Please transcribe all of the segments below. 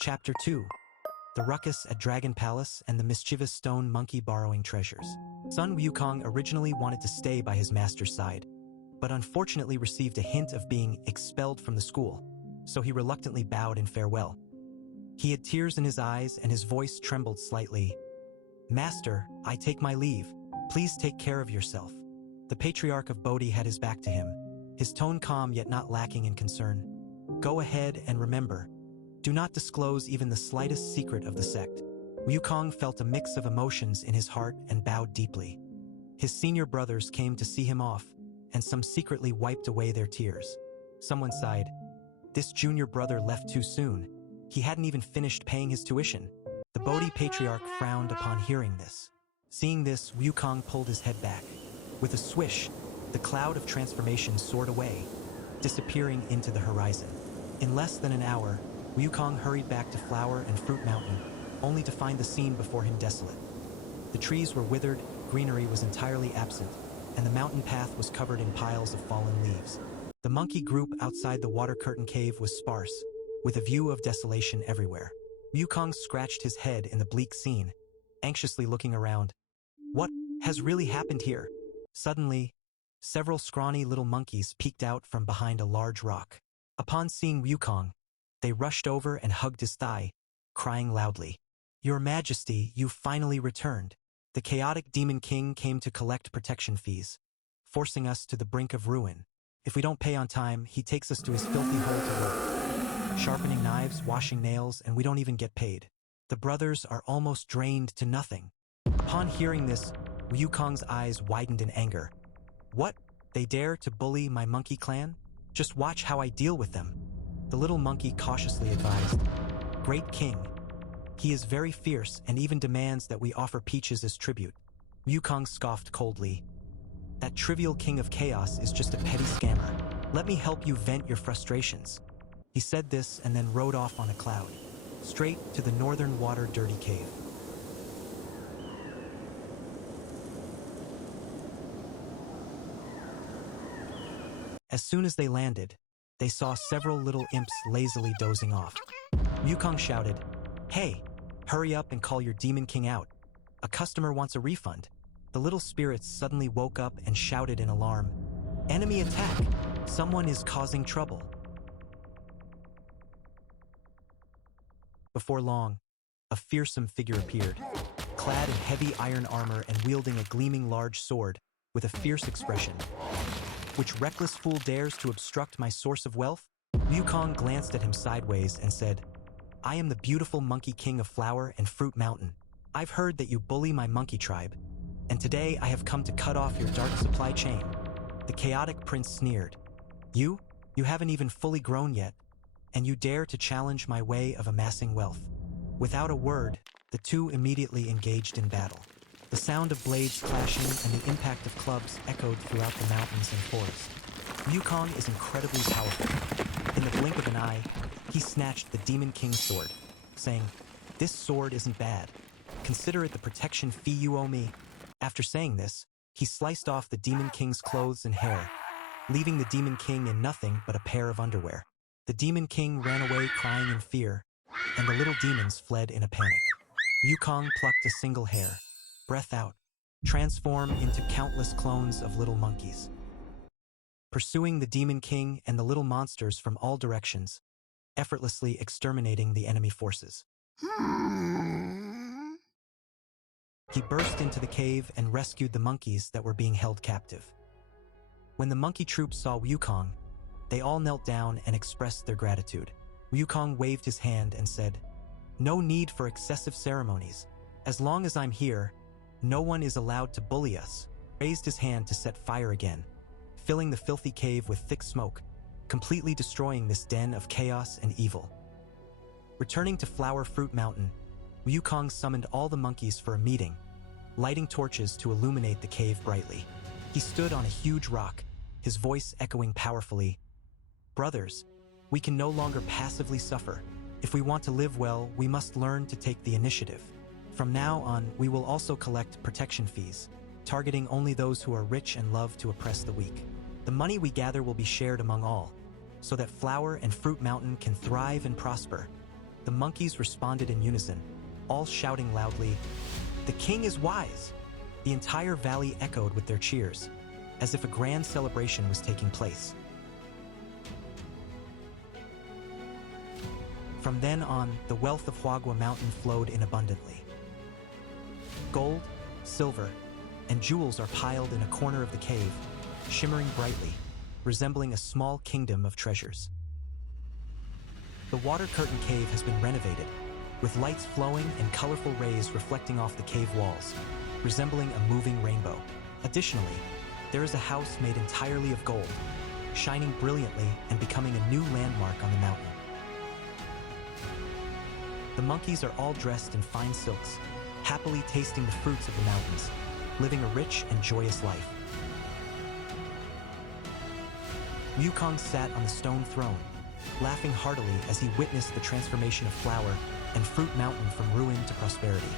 Chapter 2. The Ruckus at Dragon Palace and the mischievous stone monkey borrowing treasures. Sun Wukong originally wanted to stay by his master's side, but unfortunately received a hint of being expelled from the school, so he reluctantly bowed in farewell. He had tears in his eyes and his voice trembled slightly. "Master, I take my leave. Please take care of yourself." The Patriarch of Bodhi had his back to him, his tone calm yet not lacking in concern. "Go ahead and remember, do not disclose even the slightest secret of the sect." Wukong felt a mix of emotions in his heart and bowed deeply. His senior brothers came to see him off, and some secretly wiped away their tears. Someone sighed. This junior brother left too soon. He hadn't even finished paying his tuition. The Bodhi Patriarch frowned upon hearing this. Seeing this, Wukong pulled his head back. With a swish, the cloud of transformation soared away, disappearing into the horizon. In less than an hour, Wukong hurried back to Flower and Fruit Mountain, only to find the scene before him desolate. The trees were withered, greenery was entirely absent, and the mountain path was covered in piles of fallen leaves. The monkey group outside the water curtain cave was sparse, with a view of desolation everywhere. Wukong scratched his head in the bleak scene, anxiously looking around. What has really happened here? Suddenly, several scrawny little monkeys peeked out from behind a large rock. Upon seeing Wukong, they rushed over and hugged his thigh, crying loudly. "Your Majesty, you finally returned. The chaotic Demon King came to collect protection fees, forcing us to the brink of ruin. If we don't pay on time, he takes us to his filthy hole to work, sharpening knives, washing nails, and we don't even get paid." The brothers are almost drained to nothing. Upon hearing this, Wukong's eyes widened in anger. "What? They dare to bully my monkey clan? Just watch how I deal with them." The little monkey cautiously advised. "Great King. He is very fierce and even demands that we offer peaches as tribute." Wukong scoffed coldly. "That trivial king of chaos is just a petty scammer. Let me help you vent your frustrations." He said this and then rode off on a cloud, straight to the northern water dirty cave. As soon as they landed, they saw several little imps lazily dozing off. Wukong shouted, "Hey, hurry up and call your Demon King out. A customer wants a refund." The little spirits suddenly woke up and shouted in alarm, "Enemy attack! Someone is causing trouble." Before long, a fearsome figure appeared, clad in heavy iron armor and wielding a gleaming large sword with a fierce expression. "Which reckless fool dares to obstruct my source of wealth?" Wukong glanced at him sideways and said, "I am the beautiful Monkey King of Flower and Fruit Mountain. I've heard that you bully my monkey tribe, and today I have come to cut off your dark supply chain." The chaotic prince sneered. You haven't even fully grown yet, and you dare to challenge my way of amassing wealth." Without a word, the two immediately engaged in battle. The sound of blades clashing and the impact of clubs echoed throughout the mountains and forest. Wukong is incredibly powerful. In the blink of an eye, he snatched the Demon King's sword, saying, "This sword isn't bad. Consider it the protection fee you owe me." After saying this, he sliced off the Demon King's clothes and hair, leaving the Demon King in nothing but a pair of underwear. The Demon King ran away crying in fear, and the little demons fled in a panic. Wukong plucked a single hair, breath out, transform into countless clones of little monkeys, pursuing the Demon King and the little monsters from all directions, effortlessly exterminating the enemy forces. He burst into the cave and rescued the monkeys that were being held captive. When the monkey troop saw Wukong, they all knelt down and expressed their gratitude. Wukong waved his hand and said, "No need for excessive ceremonies. As long as I'm here, no one is allowed to bully us." Raised his hand to set fire again, filling the filthy cave with thick smoke, completely destroying this den of chaos and evil. Returning to Flower Fruit Mountain, Wukong summoned all the monkeys for a meeting, lighting torches to illuminate the cave brightly. He stood on a huge rock, his voice echoing powerfully. "Brothers, we can no longer passively suffer. If we want to live well, we must learn to take the initiative. From now on, we will also collect protection fees, targeting only those who are rich and love to oppress the weak. The money we gather will be shared among all, so that Flower and Fruit Mountain can thrive and prosper." The The monkeys responded in unison, all shouting loudly, "The king is wise!" The entire valley echoed with their cheers, as if a grand celebration was taking place. From then on, the wealth of Huaguo Mountain flowed in abundantly. Gold, silver, and jewels are piled in a corner of the cave, shimmering brightly, resembling a small kingdom of treasures. The water curtain cave has been renovated, with lights flowing and colorful rays reflecting off the cave walls, resembling a moving rainbow. Additionally, there is a house made entirely of gold, shining brilliantly and becoming a new landmark on the mountain. The monkeys are all dressed in fine silks, happily tasting the fruits of the mountains, living a rich and joyous life. Wukong sat on the stone throne, laughing heartily as he witnessed the transformation of Flower and Fruit Mountain from ruin to prosperity.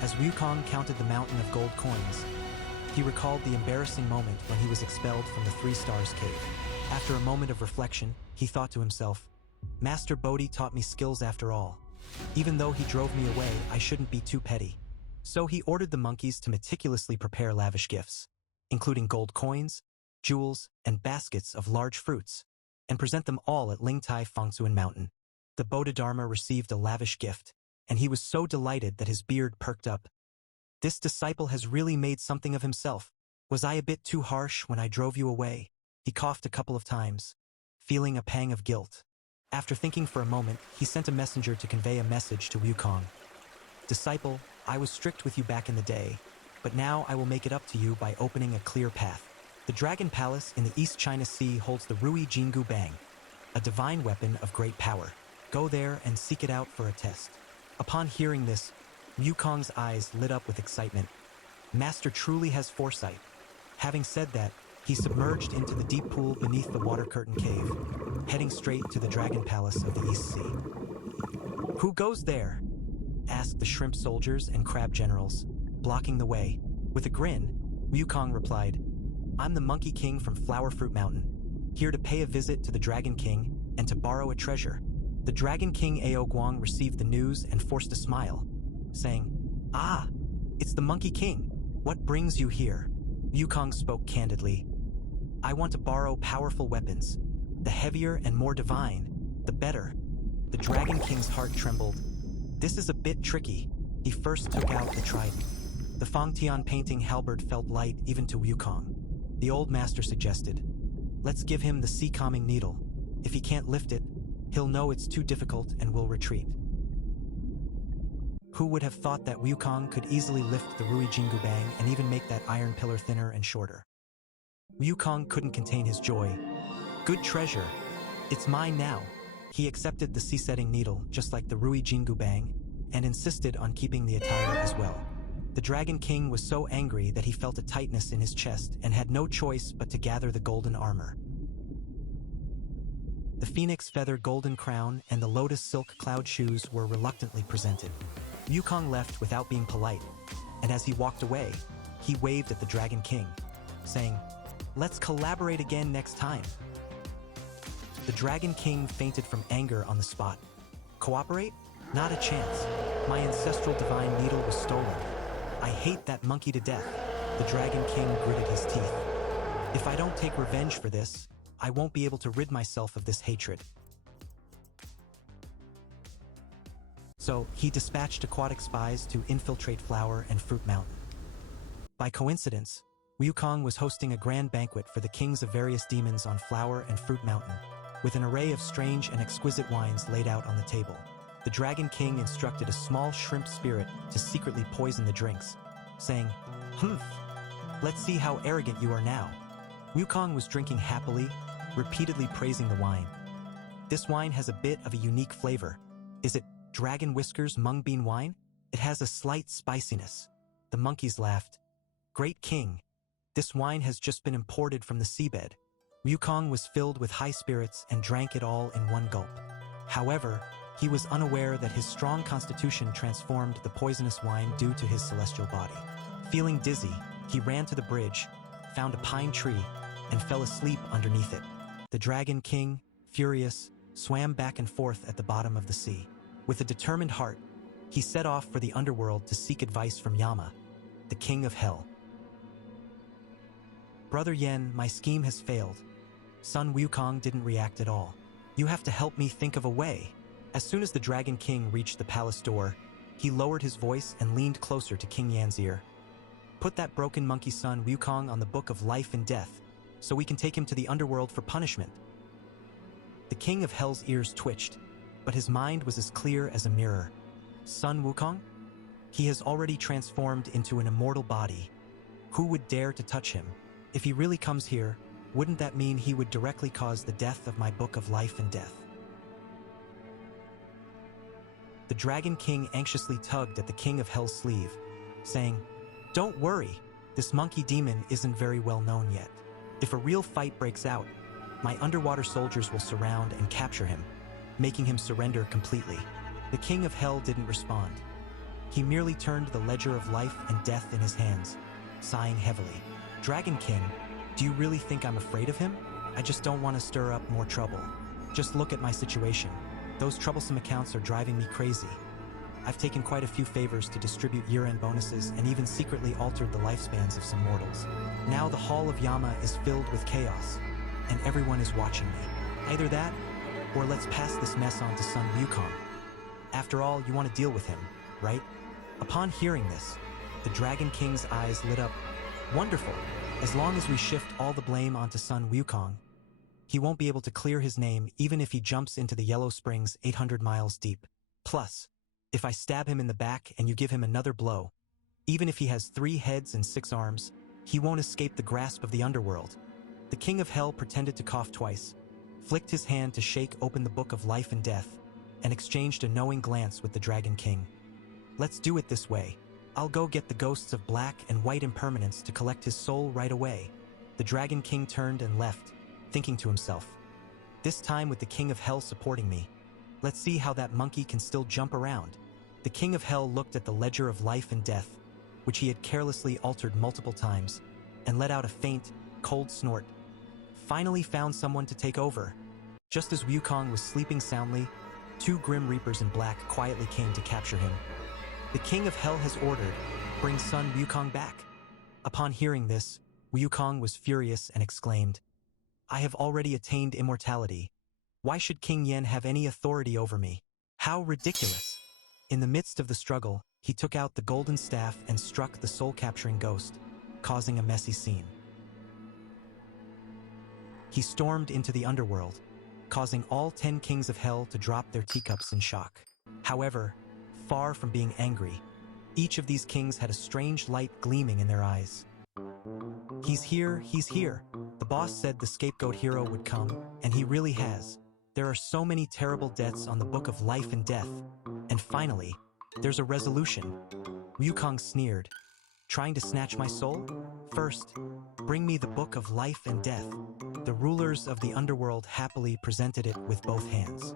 As Wukong counted the mountain of gold coins, he recalled the embarrassing moment when he was expelled from the Three Stars Cave. After a moment of reflection, he thought to himself, "Master Bodhi taught me skills after all. Even though he drove me away, I shouldn't be too petty." So he ordered the monkeys to meticulously prepare lavish gifts, including gold coins, jewels, and baskets of large fruits, and present them all at Lingtai Fengsuan Mountain. The Bodhidharma received a lavish gift, and he was so delighted that his beard perked up. "This disciple has really made something of himself. Was I a bit too harsh when I drove you away?" He coughed a couple of times, feeling a pang of guilt. After thinking for a moment, he sent a messenger to convey a message to Wukong. "Disciple, I was strict with you back in the day, but now I will make it up to you by opening a clear path. The Dragon Palace in the East China Sea holds the Rui Jingu Bang, a divine weapon of great power. Go there and seek it out for a test." Upon hearing this, Wukong's eyes lit up with excitement. Master truly has foresight. Having said that, he submerged into the deep pool beneath the water curtain cave, heading straight to the Dragon Palace of the East Sea. "Who goes there?" asked the shrimp soldiers and crab generals, blocking the way. With a grin, Wukong replied, "I'm the Monkey King from Flower Fruit Mountain, here to pay a visit to the Dragon King and to borrow a treasure." The Dragon King Ao Guang received the news and forced a smile, saying, "Ah, it's the Monkey King. What brings you here?" Wukong spoke candidly. "I want to borrow powerful weapons. The heavier and more divine, the better." The Dragon King's heart trembled. This is a bit tricky. He first took out the trident. The Fangtian painting halberd felt light even to Wukong. The old master suggested, "Let's give him the sea calming needle. If he can't lift it, he'll know it's too difficult and will retreat." Who would have thought that Wukong could easily lift the Rui Jingu Bang and even make that iron pillar thinner and shorter? Wukong couldn't contain his joy. "Good treasure. It's mine now." He accepted the sea-setting needle, just like the Rui Jingu Bang, and insisted on keeping the attire as well. The Dragon King was so angry that he felt a tightness in his chest and had no choice but to gather the golden armor. The phoenix feather golden crown and the lotus silk cloud shoes were reluctantly presented. Wukong left without being polite, and as he walked away, he waved at the Dragon King, saying, "Let's collaborate again next time." The Dragon King fainted from anger on the spot. "Cooperate? Not a chance. My ancestral divine needle was stolen. I hate that monkey to death." The Dragon King gritted his teeth. "If I don't take revenge for this, I won't be able to rid myself of this hatred." So he dispatched aquatic spies to infiltrate Flower and Fruit Mountain. By coincidence, Wukong was hosting a grand banquet for the kings of various demons on Flower and Fruit Mountain, with an array of strange and exquisite wines laid out on the table. The Dragon King instructed a small shrimp spirit to secretly poison the drinks, saying, "Humph, let's see how arrogant you are now." Wukong was drinking happily, repeatedly praising the wine. "This wine has a bit of a unique flavor. Is it Dragon Whiskers mung bean wine? It has a slight spiciness." The monkeys laughed. "Great king, this wine has just been imported from the seabed." Wukong was filled with high spirits and drank it all in one gulp. However, he was unaware that his strong constitution transformed the poisonous wine due to his celestial body. Feeling dizzy, he ran to the bridge, found a pine tree, and fell asleep underneath it. The Dragon King, furious, swam back and forth at the bottom of the sea. With a determined heart, he set off for the underworld to seek advice from Yama, the king of hell. Brother Yen, my scheme has failed. Sun Wukong didn't react at all. You have to help me think of a way. As soon as the Dragon King reached the palace door, he lowered his voice and leaned closer to King Yan's ear. Put that broken monkey Sun Wukong on the book of life and death, so we can take him to the underworld for punishment. The king of hell's ears twitched, but his mind was as clear as a mirror. Sun Wukong? He has already transformed into an immortal body. Who would dare to touch him? If he really comes here, wouldn't that mean he would directly cause the death of my book of life and death? The Dragon King anxiously tugged at the king of hell's sleeve, saying, "Don't worry, this monkey demon isn't very well known yet. If a real fight breaks out, my underwater soldiers will surround and capture him, making him surrender completely." The king of hell didn't respond. He merely turned the ledger of life and death in his hands, sighing heavily. "Dragon King, do you really think I'm afraid of him? I just don't want to stir up more trouble. Just look at my situation. Those troublesome accounts are driving me crazy. I've taken quite a few favors to distribute year-end bonuses and even secretly altered the lifespans of some mortals. Now the Hall of Yama is filled with chaos, and everyone is watching me. Either that, or let's pass this mess on to Sun Wukong. After all, you want to deal with him, right?" Upon hearing this, the Dragon King's eyes lit up. "Wonderful! As long as we shift all the blame onto Sun Wukong, he won't be able to clear his name even if he jumps into the Yellow Springs 800 miles deep. Plus, if I stab him in the back and you give him another blow, even if he has 3 heads and 6 arms, he won't escape the grasp of the underworld." The king of hell pretended to cough twice, flicked his hand to shake open the book of life and death, and exchanged a knowing glance with the Dragon King. "Let's do it this way. I'll go get the ghosts of black and white impermanence to collect his soul right away." The Dragon King turned and left, thinking to himself, "This time with the king of hell supporting me. Let's see how that monkey can still jump around." The king of hell looked at the ledger of life and death, which he had carelessly altered multiple times, and let out a faint, cold snort. Finally found someone to take over. Just as Wukong was sleeping soundly, 2 Grim Reapers in black quietly came to capture him. "The king of hell has ordered, bring Sun Wukong back." Upon hearing this, Wukong was furious and exclaimed, "I have already attained immortality. Why should King Yen have any authority over me? How ridiculous!" In the midst of the struggle, he took out the golden staff and struck the soul-capturing ghost, causing a messy scene. He stormed into the underworld, causing all 10 kings of hell to drop their teacups in shock. However, far from being angry, each of these kings had a strange light gleaming in their eyes. "He's here, he's here. The boss said the scapegoat hero would come, and he really has. There are so many terrible deaths on the book of life and death. And finally, there's a resolution." Wukong sneered. "Trying to snatch my soul? First, bring me the book of life and death." The rulers of the underworld happily presented it with both hands.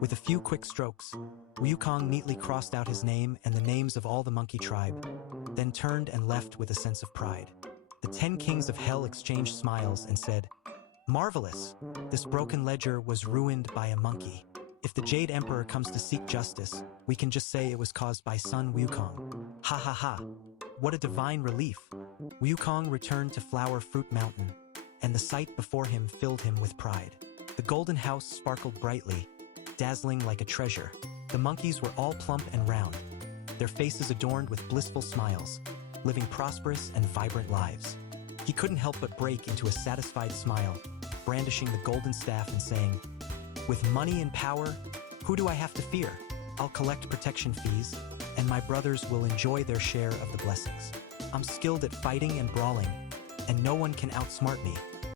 With a few quick strokes, Wukong neatly crossed out his name and the names of all the monkey tribe, then turned and left with a sense of pride. The 10 kings of hell exchanged smiles and said, "Marvelous! This broken ledger was ruined by a monkey. If the Jade Emperor comes to seek justice, we can just say it was caused by Sun Wukong." Ha ha ha! What a divine relief! Wukong returned to Flower Fruit Mountain, and the sight before him filled him with pride. The golden house sparkled brightly, dazzling like a treasure. The monkeys were all plump and round, their faces adorned with blissful smiles, living prosperous and vibrant lives. He couldn't help but break into a satisfied smile, brandishing the golden staff and saying, "With money and power, who do I have to fear? I'll collect protection fees, and my brothers will enjoy their share of the blessings. I'm skilled at fighting and brawling, and no one can outsmart me."